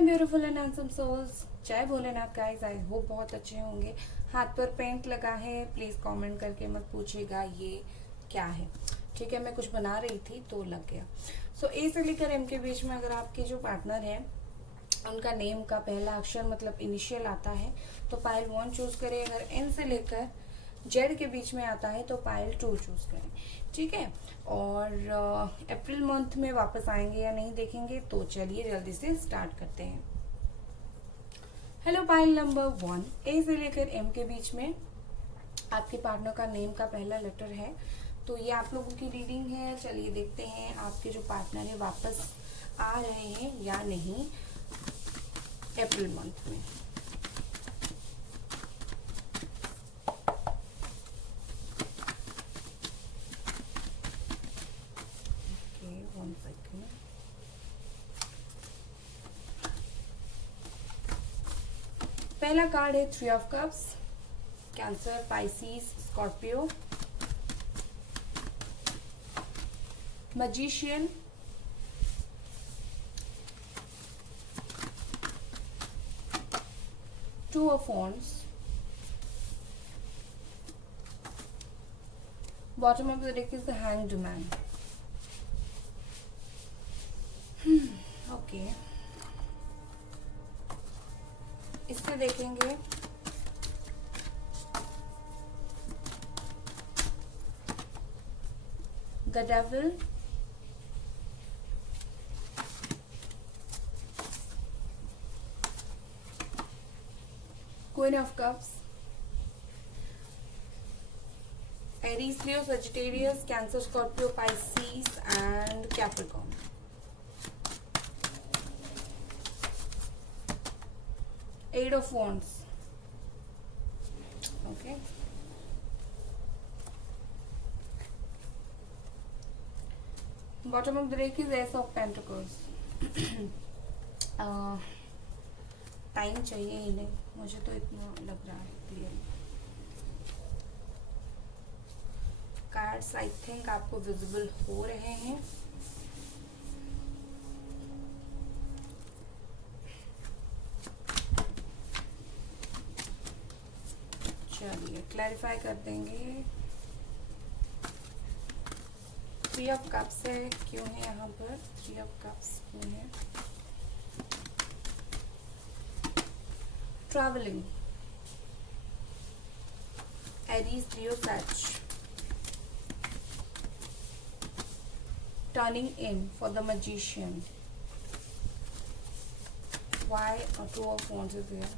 My beautiful and handsome souls, जय Bholenath guys. I hope बहुत अच्छे होंगे। हाथ पर पेंट लगा है, प्लीज कमेंट करके मत पूछिएगा ये क्या है, ठीक है। मैं कुछ बना रही थी तो लग गया। सो ए से लेकर एम के बीच में अगर आपके जो पार्टनर है उनका नेम का पहला अक्षर मतलब इनिशियल आता है तो पाइल 1 चूज करें। अगर एन से लेकर जेड के बीच में आता है तो पाइल 2 चूज करें, ठीक है। और अप्रैल मंथ में वापस आएंगे या नहीं देखेंगे, तो चलिए जल्दी से स्टार्ट करते हैं। हेलो पाइल नंबर 1, ए से लेकर एम के बीच में आपके पार्टनर का नेम का पहला लेटर है, तो ये आप लोगों की रीडिंग है। चलिए देखते हैं आपके जो पार्टनर है वापस आ रहे हैं या नहीं अप्रैल मंथ में। One second. पहला कार्ड है 3 of cups, cancer, Pisces, Scorpio, magician, two of wands, bottom of the deck is the hanged man. Okay, इससे देखेंगे the devil, queen of cups, Aries, Leo, Sagittarius, cancer, Scorpio, Pisces and Capricorn. Eight of Wands. Okay. Bottom of the deck is Ace of Pentacles. Time चाहिए ही नहीं, मुझे तो इतना लग रहा है क्लियर। कार्ड्स आई थिंक आपको विजिबल हो रहे हैं। चलिए क्लैरिफाई कर देंगे। 3 ऑफ कप्स है, क्यों है यहाँ पर 3 ऑफ कप्स क्यों है? Travelling, Aries, Leo, such, turning in for the magician. Why 2 of Wands is here?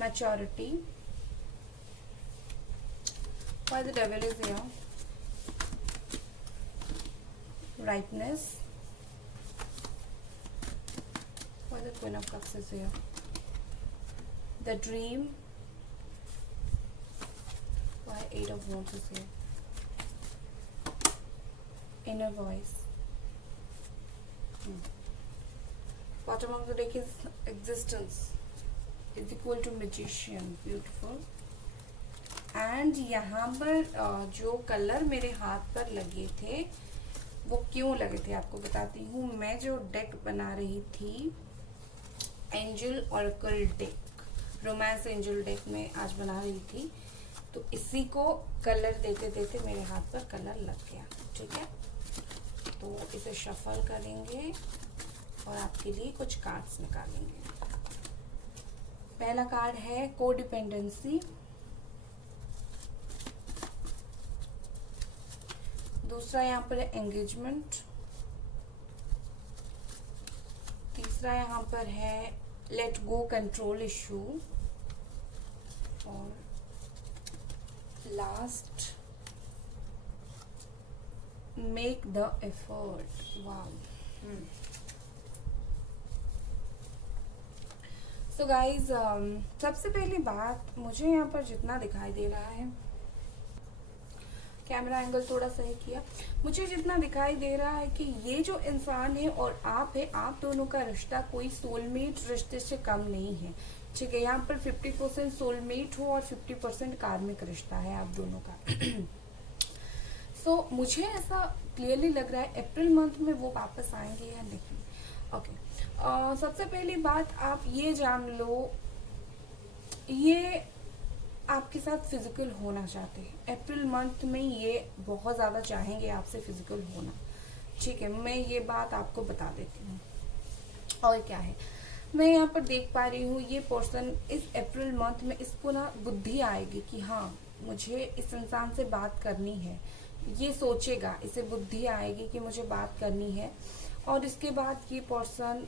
Maturity. Why the devil is here? Ripeness. Why the Queen of Cups is here? The dream. Why 8 of Wands is here? Inner voice. Bottom of the deck is existence is equal to magician. Beautiful. And यहाँ पर जो colour मेरे हाथ पर लगे थे वो क्यों लगे थे आपको बताती हूँ। मैं जो डेक बना रही थी angel oracle deck, romance angel deck में आज बना रही थी, तो इसी को कलर देते देते मेरे हाथ पर कलर लग गया, ठीक है। तो इसे शफल करेंगे और आपके लिए कुछ कार्ड्स निकालेंगे। पहला कार्ड है कोडिपेंडेंसी, दूसरा यहाँ पर है एंगेजमेंट, तीसरा यहाँ पर है लेट गो कंट्रोल इशू, और last make the effort. Wow. So guys, सबसे पहली बात, मुझे यहाँ पर जितना दिखाई दे रहा है, कैमरा एंगल थोड़ा सही किया, मुझे जितना दिखाई दे रहा है कि ये जो इंसान है और आप है, आप दोनों का रिश्ता कोई सोलमेट रिश्ते से कम नहीं है, ठीक है। यहाँ पर 50% सोलमेट हो और 50% कार्मिक रिश्ता है आप दोनों का। सो मुझे ऐसा क्लियरली लग रहा है अप्रैल मंथ में वो वापस आएंगे या नहीं। ओके, सबसे पहली बात आप ये जान लो, ये आपके साथ फिजिकल होना चाहते हैं। अप्रैल मंथ में ये बहुत ज़्यादा चाहेंगे आपसे फिजिकल होना, ठीक है, मैं ये बात आपको बता देती हूँ। और क्या है, मैं यहाँ पर देख पा रही हूँ ये पर्सन इस अप्रैल मंथ में इसको ना बुद्धि आएगी कि हाँ मुझे इस इंसान से बात करनी है, ये सोचेगा, इसे बुद्धि आएगी कि मुझे बात करनी है। और इसके बाद ये पर्सन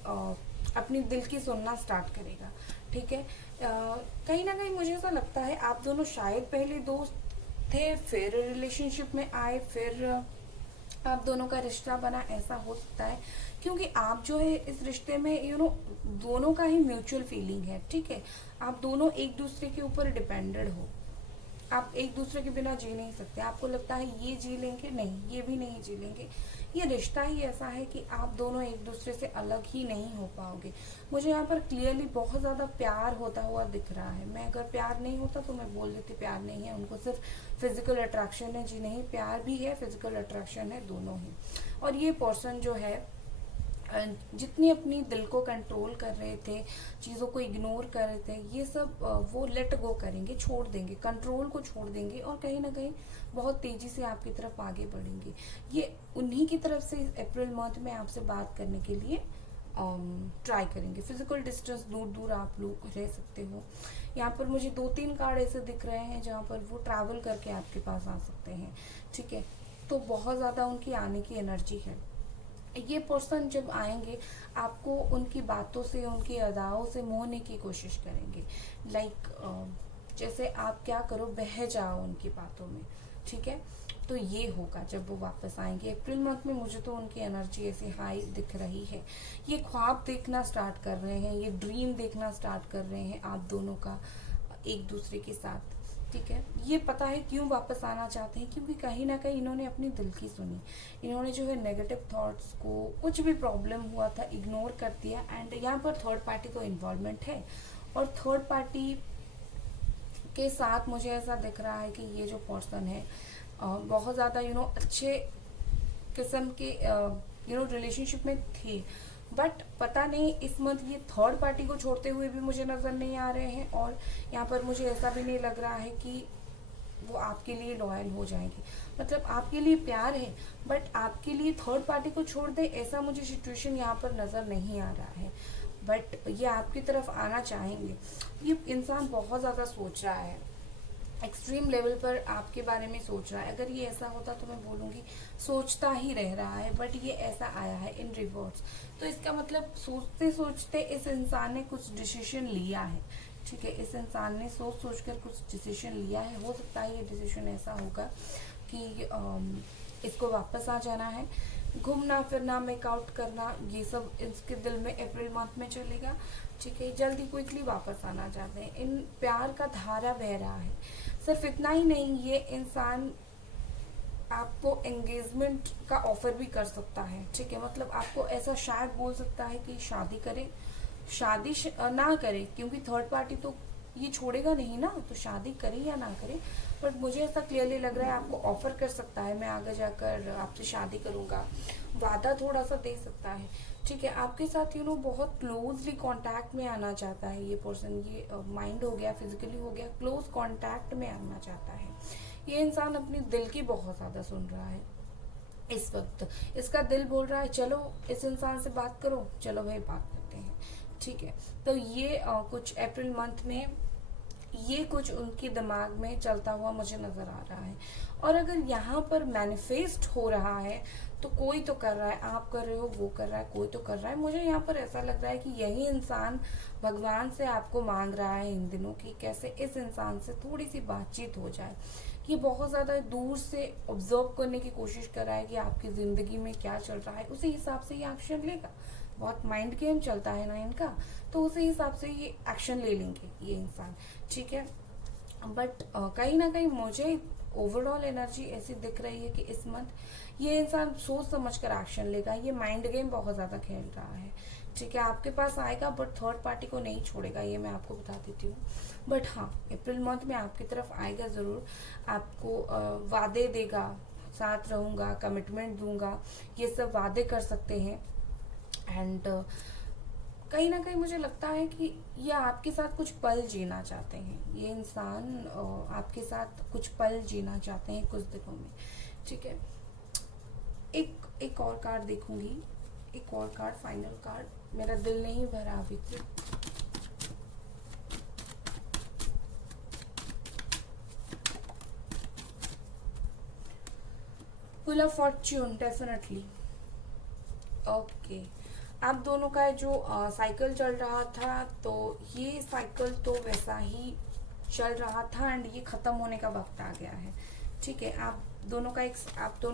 अपनी दिल की सुनना स्टार्ट करेगा, ठीक है। कहीं ना कहीं मुझे ऐसा लगता है आप दोनों शायद पहले दोस्त थे, फिर रिलेशनशिप में आए, फिर आप दोनों का रिश्ता बना, ऐसा हो सकता है। क्योंकि आप जो है इस रिश्ते में दोनों का ही म्यूचुअल फीलिंग है, ठीक है। आप दोनों एक दूसरे के ऊपर डिपेंडेड हो, आप एक दूसरे के बिना जी नहीं सकते। आपको लगता है ये जी लेंगे, नहीं ये भी नहीं जी लेंगे। ये रिश्ता ही ऐसा है कि आप दोनों एक दूसरे से अलग ही नहीं हो पाओगे। मुझे यहाँ पर क्लियरली बहुत ज़्यादा प्यार होता हुआ दिख रहा है। मैं अगर प्यार नहीं होता तो मैं बोल देती प्यार नहीं है, उनको सिर्फ फिजिकल अट्रैक्शन है। जी नहीं, प्यार भी है, फिजिकल अट्रैक्शन है, दोनों ही। और ये पर्सन जो है जितनी अपनी दिल को कंट्रोल कर रहे थे, चीज़ों को इग्नोर कर रहे थे, ये सब वो लेट गो करेंगे, छोड़ देंगे, कंट्रोल को छोड़ देंगे और कहीं ना कहीं बहुत तेज़ी से आपकी तरफ आगे बढ़ेंगे। ये उन्हीं की तरफ से अप्रैल मंथ में आपसे बात करने के लिए ट्राई करेंगे। फिजिकल डिस्टेंस, दूर दूर आप लोग रह सकते हो। यहाँ पर मुझे 2-3 कार्ड ऐसे दिख रहे हैं जहाँ पर वो ट्रैवल करके आपके पास आ सकते हैं, ठीक है। तो बहुत ज़्यादा उनकी आने की एनर्जी है। ये पर्सन जब आएंगे आपको उनकी बातों से, उनकी अदाओं से मोहने की कोशिश करेंगे। लाइक जैसे आप क्या करो, बह जाओ उनकी बातों में, ठीक है। तो ये होगा जब वो वापस आएंगे अप्रैल मंथ में। मुझे तो उनकी एनर्जी ऐसी हाई दिख रही है। ये ख्वाब देखना स्टार्ट कर रहे हैं, ये ड्रीम देखना स्टार्ट कर रहे हैं आप दोनों का एक दूसरे के साथ, ठीक है। ये पता है क्यों वापस आना चाहते हैं, क्योंकि कहीं ना कहीं इन्होंने अपनी दिल की सुनी। इन्होंने जो है नेगेटिव थॉट्स को, कुछ भी प्रॉब्लम हुआ था, इग्नोर कर दिया। एंड यहाँ पर थर्ड पार्टी तो इन्वॉल्वमेंट है, और थर्ड पार्टी के साथ मुझे ऐसा दिख रहा है कि ये जो पर्सन है बहुत ज़्यादा अच्छे किस्म के रिलेशनशिप में थे। बट पता नहीं इस मंथ ये थर्ड पार्टी को छोड़ते हुए भी मुझे नज़र नहीं आ रहे हैं। और यहाँ पर मुझे ऐसा भी नहीं लग रहा है कि वो आपके लिए लॉयल हो जाएंगे। मतलब आपके लिए प्यार है, बट आपके लिए थर्ड पार्टी को छोड़ दे, ऐसा मुझे सिचुएशन यहाँ पर नज़र नहीं आ रहा है। बट ये आपकी तरफ आना चाहेंगे। ये इंसान बहुत ज़्यादा सोच रहा है, एक्सट्रीम लेवल पर आपके बारे में सोच रहा है। अगर ये ऐसा होता तो मैं बोलूँगी सोचता ही रह रहा है, बट ये ऐसा आया है इन रिवर्स। तो इसका मतलब सोचते सोचते इस इंसान ने कुछ डिसीजन लिया है, ठीक है। इस इंसान ने सोच सोच कर कुछ डिसीजन लिया है। हो सकता है ये डिसीजन ऐसा होगा कि इसको वापस आ जाना है, घूमना फिरना, मेकआउट करना, ये सब इसके दिल में अप्रैल मंथ में चलेगा, ठीक है। जल्दी क्विकली वापस आना चाहते हैं। इन प्यार का धारा बह रहा है। सिर्फ इतना ही नहीं, ये इंसान आपको एंगेजमेंट का ऑफर भी कर सकता है, ठीक है। मतलब आपको ऐसा शायद बोल सकता है कि शादी करें, शादी ना करे, क्योंकि थर्ड पार्टी तो ये छोड़ेगा नहीं ना, तो शादी करे या ना करे। बट मुझे ऐसा क्लियरली लग रहा है आपको ऑफर कर सकता है, मैं आगे जाकर आपसे शादी करूंगा, वादा थोड़ा सा दे सकता है, ठीक है। आपके साथ बहुत क्लोजली कांटेक्ट में आना चाहता है ये पर्सन। ये माइंड हो गया, फिजिकली हो गया, क्लोज कांटेक्ट में आना चाहता है। ये इंसान अपनी दिल की बहुत ज़्यादा सुन रहा है इस वक्त। इसका दिल बोल रहा है चलो इस इंसान से बात करो, चलो भाई बात करते हैं, ठीक है। तो ये कुछ अप्रैल मंथ में ये कुछ उनके दिमाग में चलता हुआ मुझे नजर आ रहा है। और अगर यहाँ पर मैनिफेस्ट हो रहा है तो कोई तो कर रहा है, आप कर रहे हो, वो कर रहा है, कोई तो कर रहा है। मुझे यहाँ पर ऐसा लग रहा है कि यही इंसान भगवान से आपको मांग रहा है इन दिनों की कैसे इस इंसान से थोड़ी सी बातचीत हो जाए। ये बहुत ज़्यादा दूर से ऑब्जर्व करने की कोशिश कर रहा है कि आपकी ज़िंदगी में क्या चल रहा है, उसी हिसाब से ये एक्शन लेगा। बहुत माइंड गेम चलता है ना इनका, तो उसी हिसाब से ये एक्शन ले लेंगे ये इंसान, ठीक है। बट कहीं ना कहीं मुझे ओवरऑल एनर्जी ऐसी दिख रही है कि इस मंथ ये इंसान सोच समझ कर एक्शन लेगा। ये माइंड गेम बहुत ज़्यादा खेल रहा है, ठीक है। आपके पास आएगा बट थर्ड पार्टी को नहीं छोड़ेगा, ये मैं आपको बता देती हूँ। बट हाँ, अप्रैल मंथ में आपकी तरफ आएगा ज़रूर, आपको वादे देगा, साथ रहूँगा, कमिटमेंट दूंगा, ये सब वादे कर सकते हैं। एंड कहीं ना कहीं मुझे लगता है कि ये आपके साथ कुछ पल जीना चाहते हैं, ये इंसान आपके साथ कुछ पल जीना चाहते हैं कुछ दिनों में, ठीक है। एक और कार्ड देखूंगी, एक और कार्ड, फाइनल कार्ड। मेरा दिल नहीं भरा अभी तक। Wheel of Fortune, definitely. Okay, आप दोनों का जो साइकिल चल रहा था, तो ये साइकिल तो वैसा ही चल रहा था एंड ये खत्म होने का वक्त आ गया है, ठीक है। आप दोनों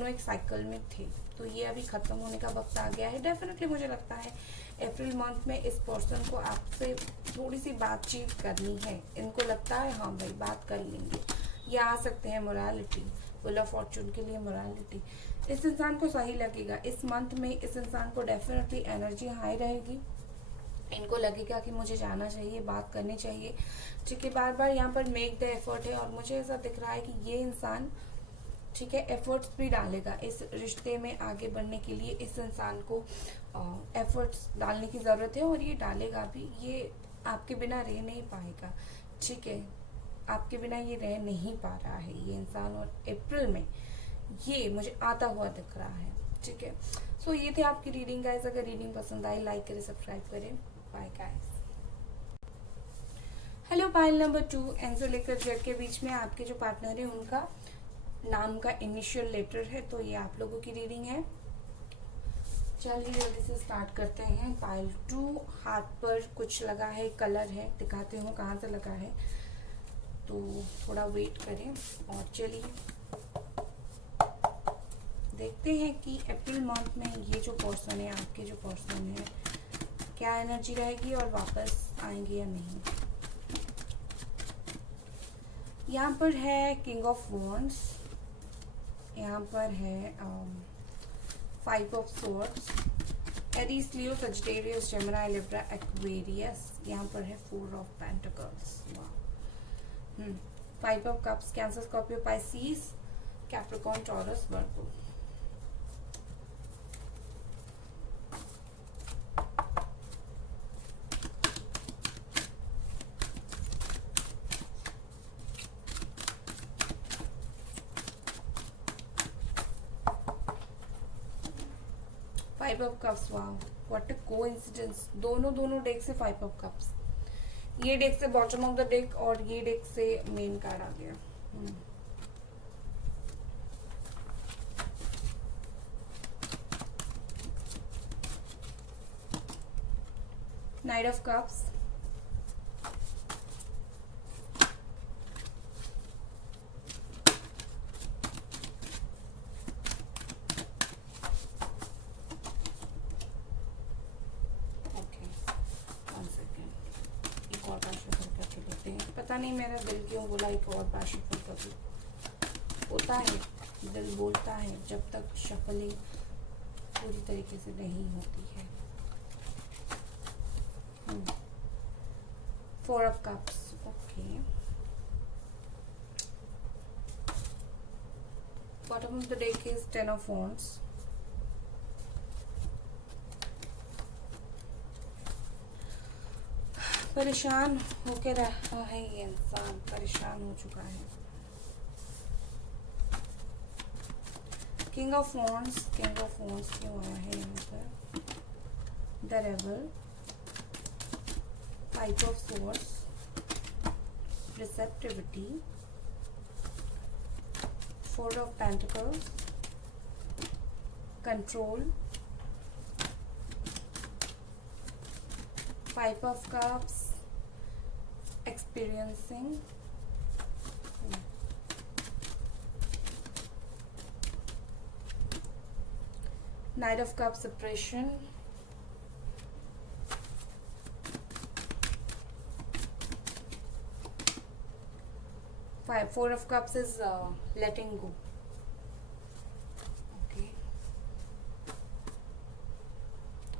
एक साइकिल में थे, तो ये अभी खत्म होने का वक्त आ गया है। डेफिनेटली मुझे लगता है अप्रैल मंथ में इस पर्सन को आपसे थोड़ी सी बातचीत करनी है। इनको लगता है हाँ भाई बात कर लेंगे। ये आ सकते हैं मोरालिटी, व्हील ऑफ फॉर्च्यून के लिए मोरालिटी। इस इंसान को सही लगेगा इस मंथ में, इस इंसान को डेफिनेटली एनर्जी हाई रहेगी। इनको लगेगा कि मुझे जाना चाहिए, बात करनी चाहिए, ठीक है। बार बार यहाँ पर मेक द एफर्ट है और मुझे ऐसा दिख रहा है कि ये इंसान, ठीक है, एफर्ट्स भी डालेगा इस रिश्ते में आगे बढ़ने के लिए। इस इंसान को एफर्ट्स डालने की ज़रूरत है और ये डालेगा भी। ये आपके बिना रह नहीं पाएगा, ठीक है। आपके बिना ये रह नहीं पा रहा है ये इंसान, और अप्रैल में ये मुझे आता हुआ दिख रहा है, ठीक है। सो ये थे आपकी रीडिंग गाइस। अगर रीडिंग पसंद आई लाइक करें, सब्सक्राइब करें। Bye guys. Hello, pile number 2, N से लेकर जेड के बीच में आपके जो पार्टनर है उनका नाम का इनिशियल लेटर है, तो ये आप लोगों की रीडिंग है। चलिए जल्दी से स्टार्ट करते हैं। पाइल 2, हाथ पर कुछ लगा है, कलर है, दिखाती हूँ कहाँ से लगा है, तो थोड़ा वेट करें। और चलिए देखते हैं कि अप्रैल मंथ में ये जो पर्सन है, आपके जो पर्सन है, क्या एनर्जी रहेगी और वापस आएंगे या नहीं। यहाँ पर है किंग ऑफ वॉन्ड्स, यहाँ पर है 5 of swords, Aries, Leo, Sagittarius, Gemini, Libra, Aquarius. यहाँ पर है 4 of pentacles, 5 of cups, cancer, Scorpio, Pisces, Capricorn, taurus, Virgo. Five of cups, wow what a coincidence. दोनों डेक से 5 ऑफ कप्स, ये deck से बॉटम ऑफ द डेक और ये deck से मेन कार्ड आ गया। नाइट ऑफ कप्स, पता नहीं मेरा दिल क्यों बोला एक और बार शफल कर दो। होता है, दिल बोलता है जब तक शफलिंग पूरी तरीके से नहीं होती है। 4 of cups, okay. Bottom of the deck is 10 of wands, परेशान होके रहा है ये इंसान, परेशान हो चुका है। King of wands, king of wands क्यों आया है यहाँ पर? The rebel, 5 of swords, receptivity, 4 of pentacles, control, 5 of cups, experiencing, Knight of Cups, suppression, 4 of Cups is letting go. Okay,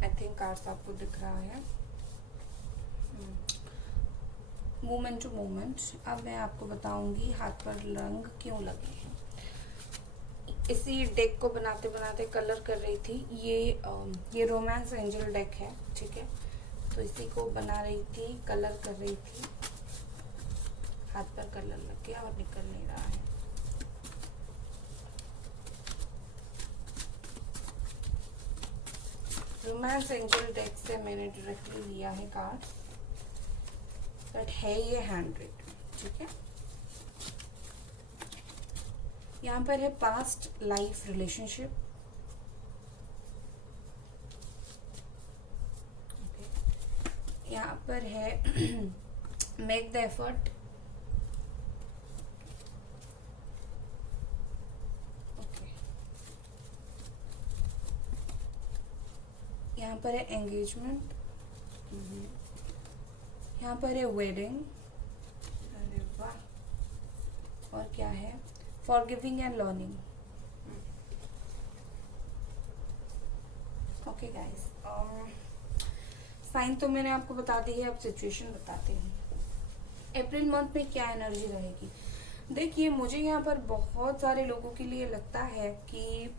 I think cards आपको दिख रहा है। Moment to moment. अब मैं आपको बताऊंगी हाथ पर रंग क्यों लगे हैं। इसी डेक को बनाते बनाते कलर कर रही थी। ये रोमांस एंजल डेक है, ठीक है। तो इसी को बना रही थी, कलर कर रही थी, हाथ पर कलर लग गया और निकल नहीं रहा है। रोमांस एंजल डेक से मैंने डायरेक्टली लिया है कार्ड, बट है ये हैंड रिटन, ठीक है। यहाँ पर है पास्ट लाइफ रिलेशनशिप, यहाँ पर है मेक द एफर्ट, ओके। यहाँ पर है एंगेजमेंट, यहाँ पर है वेडिंग, अरे वाह। और क्या है, forgiving and learning. Okay guys, sign तो मैंने आपको बता दी है, अब सिचुएशन बताते हैं। अप्रैल मंथ में क्या एनर्जी रहेगी। देखिए, मुझे यहाँ पर बहुत सारे लोगों के लिए लगता है कि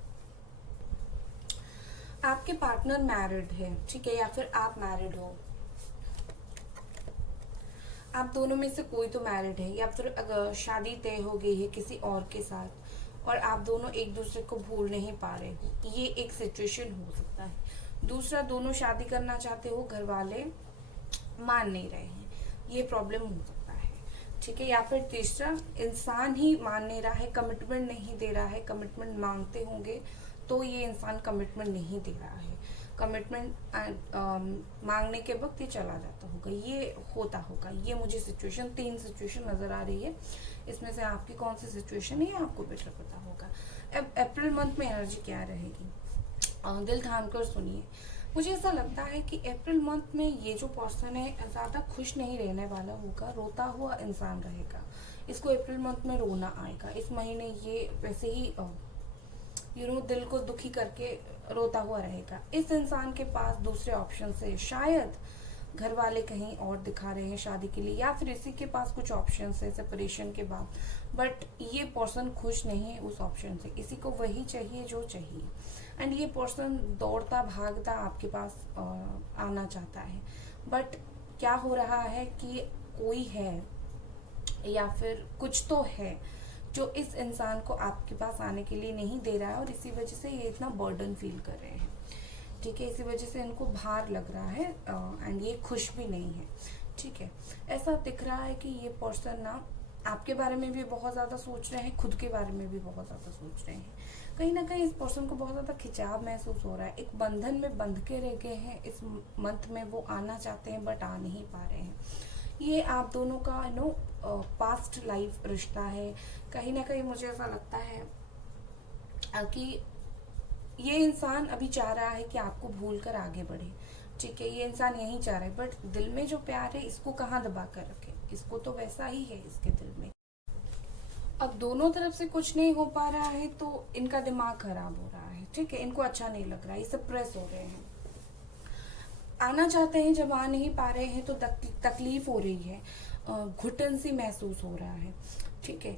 आपके पार्टनर मैरिड है, ठीक है, या फिर आप मैरिड हो, आप दोनों में से कोई तो मैरिड है, या फिर अगर शादी तय हो गई है किसी और के साथ और आप दोनों एक दूसरे को भूल नहीं पा रहे हो, ये एक सिचुएशन हो सकता है। दूसरा, दोनों शादी करना चाहते हो, घर वाले मान नहीं रहे हैं, ये प्रॉब्लम हो सकता है, ठीक है। या फिर तीसरा, इंसान ही मान नहीं रहा है, कमिटमेंट नहीं दे रहा है, कमिटमेंट मांगते होंगे तो ये इंसान कमिटमेंट नहीं दे रहा है, कमिटमेंट मांगने के वक्त ये चला जाता होगा, ये होता होगा। ये मुझे सिचुएशन, 3 सिचुएशन नजर आ रही है, इसमें से आपकी कौन सी सिचुएशन है ये आपको बेटर पता होगा। अब अप्रैल मंथ में एनर्जी क्या रहेगी, दिल थाम कर सुनिए। मुझे ऐसा लगता है कि अप्रैल मंथ में ये जो पर्सन है ज़्यादा खुश नहीं रहने वाला होगा, रोता हुआ इंसान रहेगा। इसको अप्रैल मंथ में रोना आएगा, इस महीने ये वैसे ही दिल को दुखी करके रोता हुआ रहेगा। इस इंसान के पास दूसरे ऑप्शन है, शायद घर वाले कहीं और दिखा रहे हैं शादी के लिए, या फिर इसी के पास कुछ ऑप्शन है सेपरेशन के बाद, बट ये पर्सन खुश नहीं है उस ऑप्शन से, इसी को वही चाहिए जो चाहिए। एंड ये पर्सन दौड़ता भागता आपके पास आना चाहता है, बट क्या हो रहा है कि कोई है या फिर कुछ तो है जो इस इंसान को आपके पास आने के लिए नहीं दे रहा है, और इसी वजह से ये इतना बर्डन फील कर रहे हैं, ठीक है। इसी वजह से इनको भार लग रहा है एंड ये खुश भी नहीं है, ठीक है। ऐसा दिख रहा है कि ये पर्सन ना आपके बारे में भी बहुत ज़्यादा सोच रहे हैं, खुद के बारे में भी बहुत ज़्यादा सोच रहे हैं। कहीं ना कहीं इस पर्सन को बहुत ज़्यादा खिंचाव महसूस हो रहा है, एक बंधन में बंध के रह गए हैं इस मंथ में, वो आना चाहते हैं बट आ नहीं पा रहे हैं। ये आप दोनों का पास्ट लाइफ रिश्ता है। कहीं ना कहीं मुझे ऐसा लगता है कि ये इंसान अभी चाह रहा है कि आपको भूल कर आगे बढ़े, ठीक है। ये इंसान यही चाह रहा है, बट दिल में जो प्यार है इसको कहाँ दबा कर रखे, इसको तो वैसा ही है इसके दिल में। अब दोनों तरफ से कुछ नहीं हो पा रहा है तो इनका दिमाग खराब हो रहा है, ठीक है। इनको अच्छा नहीं लग रहा है, ये सप्रेस हो रहे हैं, आना चाहते हैं, जब आ नहीं पा रहे हैं तो तकलीफ हो रही है, घुटन सी महसूस हो रहा है, ठीक है।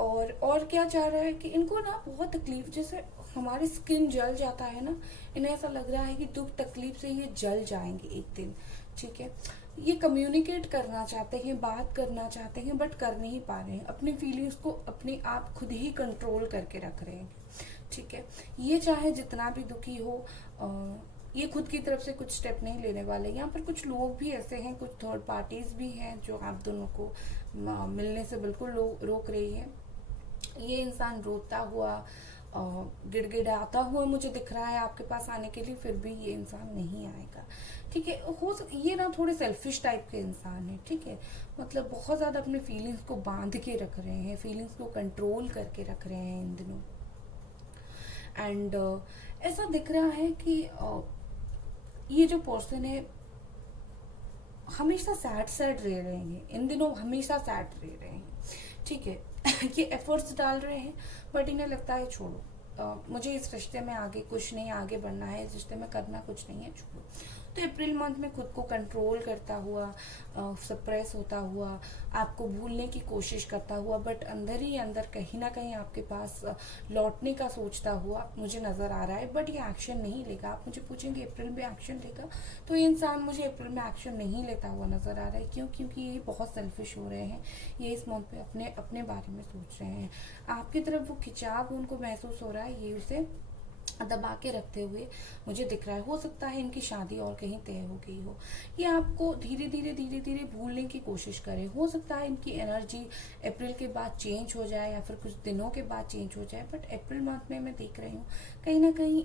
और क्या चाह रहा है कि इनको ना बहुत तकलीफ, जैसे हमारी स्किन जल जाता है ना, इन्हें ऐसा लग रहा है कि दुख तकलीफ से ये जल जाएंगे एक दिन, ठीक है। ये कम्युनिकेट करना चाहते हैं, बात करना चाहते हैं, बट कर नहीं पा रहे हैं, अपनी फीलिंग्स को अपने आप खुद ही कंट्रोल करके रख रहे हैं, ठीक है। ये चाहे जितना भी दुखी हो, ये खुद की तरफ से कुछ स्टेप नहीं लेने वाले। यहाँ पर कुछ लोग भी ऐसे हैं, कुछ थर्ड पार्टीज भी हैं जो आप दोनों को मिलने से बिल्कुल रोक रही है। ये इंसान रोता हुआ, गिड़गिड़ाता हुआ मुझे दिख रहा है आपके पास आने के लिए, फिर भी ये इंसान नहीं आएगा, ठीक है। ये ना थोड़े सेल्फिश टाइप के इंसान है, ठीक है। मतलब बहुत ज्यादा अपने फीलिंग्स को बांध के रख रहे हैं, फीलिंग्स को कंट्रोल करके रख रहे हैं इन दिनों। एंड ऐसा दिख रहा है कि ये जो पर्सन है हमेशा सैड रह रहे हैं इन दिनों, हमेशा सैड रह रहे हैं, ठीक है। ये एफर्ट्स डाल रहे हैं बट इन्हें लगता है छोड़ो, मुझे इस रिश्ते में आगे कुछ नहीं, आगे बढ़ना है, इस रिश्ते में करना कुछ नहीं है, छोड़ो। तो अप्रैल मंथ में खुद को कंट्रोल करता हुआ, सप्रेस होता हुआ, आपको भूलने की कोशिश करता हुआ, बट अंदर ही अंदर कहीं ना कहीं आपके पास लौटने का सोचता हुआ मुझे नज़र आ रहा है। बट ये एक्शन नहीं लेगा। आप मुझे पूछेंगे अप्रैल में एक्शन लेगा, तो ये इंसान मुझे अप्रैल में एक्शन नहीं लेता हुआ नज़र आ रहा है। क्यों? क्योंकि ये बहुत सेल्फिश हो रहे हैं। ये इस मंथ पे अपने अपने बारे में सोच रहे हैं। आपकी तरफ वो खिंचाव उनको महसूस हो रहा है, ये उसे दबा के रखते हुए मुझे दिख रहा है। हो सकता है इनकी शादी और कहीं तय हो गई हो। ये आपको धीरे धीरे भूलने की कोशिश करे। हो सकता है इनकी एनर्जी अप्रैल के बाद चेंज हो जाए या फिर कुछ दिनों के बाद चेंज हो जाए, बट अप्रैल मंथ में मैं देख रही हूँ कहीं ना कहीं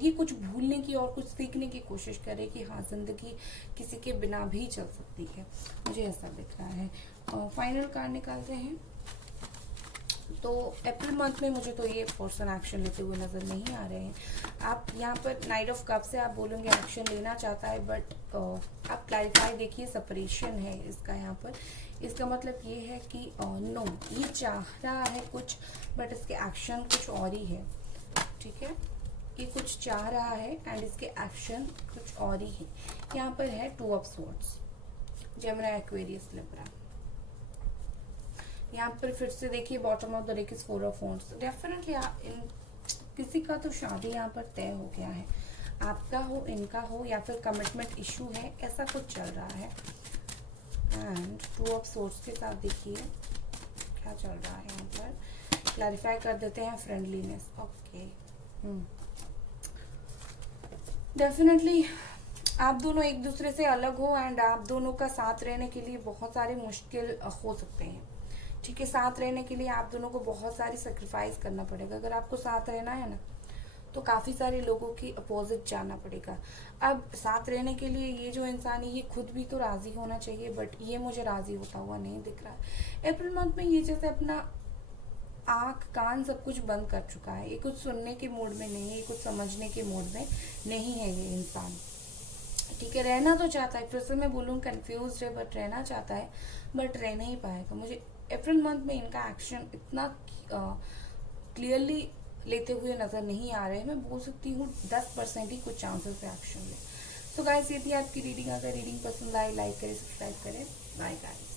ये कुछ भूलने की और कुछ सीखने की कोशिश करे कि हाँ, जिंदगी किसी के बिना भी चल सकती है। मुझे ऐसा दिख रहा है। फाइनल कार्ड निकालते हैं। तो अप्रैल मंथ में मुझे तो ये पर्सन एक्शन लेते हुए नज़र नहीं आ रहे हैं। आप यहाँ पर नाइट ऑफ कप से आप बोलेंगे एक्शन लेना चाहता है, बट आप क्लैरिफाई देखिए, सेपरेशन है इसका यहाँ पर। इसका मतलब ये है कि नो, ये चाह रहा है कुछ, बट इसके एक्शन कुछ और ही है। ठीक है, ये कुछ चाह रहा है एंड इसके एक्शन कुछ और ही है। यहाँ पर है 2 of swords, Gemini, Aquarius, Libra. यहाँ पर फिर से देखिए bottom of the deck is 4 of wands. Definitely किसी का तो शादी यहाँ पर तय हो गया है, आपका हो, इनका हो, या फिर कमिटमेंट इशू है, ऐसा कुछ चल रहा है। एंड 2 ऑफ सोर्स के साथ देखिए क्या चल रहा है यहाँ पर। क्लैरिफाई कर देते हैं, फ्रेंडलीनेस। ओके, डेफिनेटली आप दोनों एक दूसरे से अलग हो एंड आप दोनों का साथ रहने के लिए बहुत सारे मुश्किल हो सकते हैं। ठीक है, साथ रहने के लिए आप दोनों को बहुत सारी सेक्रीफाइस करना पड़ेगा। अगर आपको साथ रहना है ना, तो काफ़ी सारे लोगों की अपोजिट जाना पड़ेगा। अब साथ रहने के लिए ये जो इंसान है, ये खुद भी तो राज़ी होना चाहिए, बट ये मुझे राज़ी होता हुआ नहीं दिख रहा है। अप्रैल मंथ में ये जैसे अपना आँख कान सब कुछ बंद कर चुका है। ये कुछ सुनने के मूड में नहीं है, ये कुछ समझने के मूड में नहीं है ये इंसान। ठीक है, रहना तो चाहता है, फिर से मैं बोलूँ कंफ्यूज है, बट रहना चाहता है, बट रह नहीं पाएगा। मुझे अप्रैल मंथ में इनका एक्शन इतना क्लियरली लेते हुए नज़र नहीं आ रहे हैं। मैं बोल सकती हूँ 10% ही कुछ चांसेस है एक्शन ले। तो गाइस, ये थी आपकी रीडिंग। अगर रीडिंग पसंद आए, लाइक करें, सब्सक्राइब करें। Bye guys.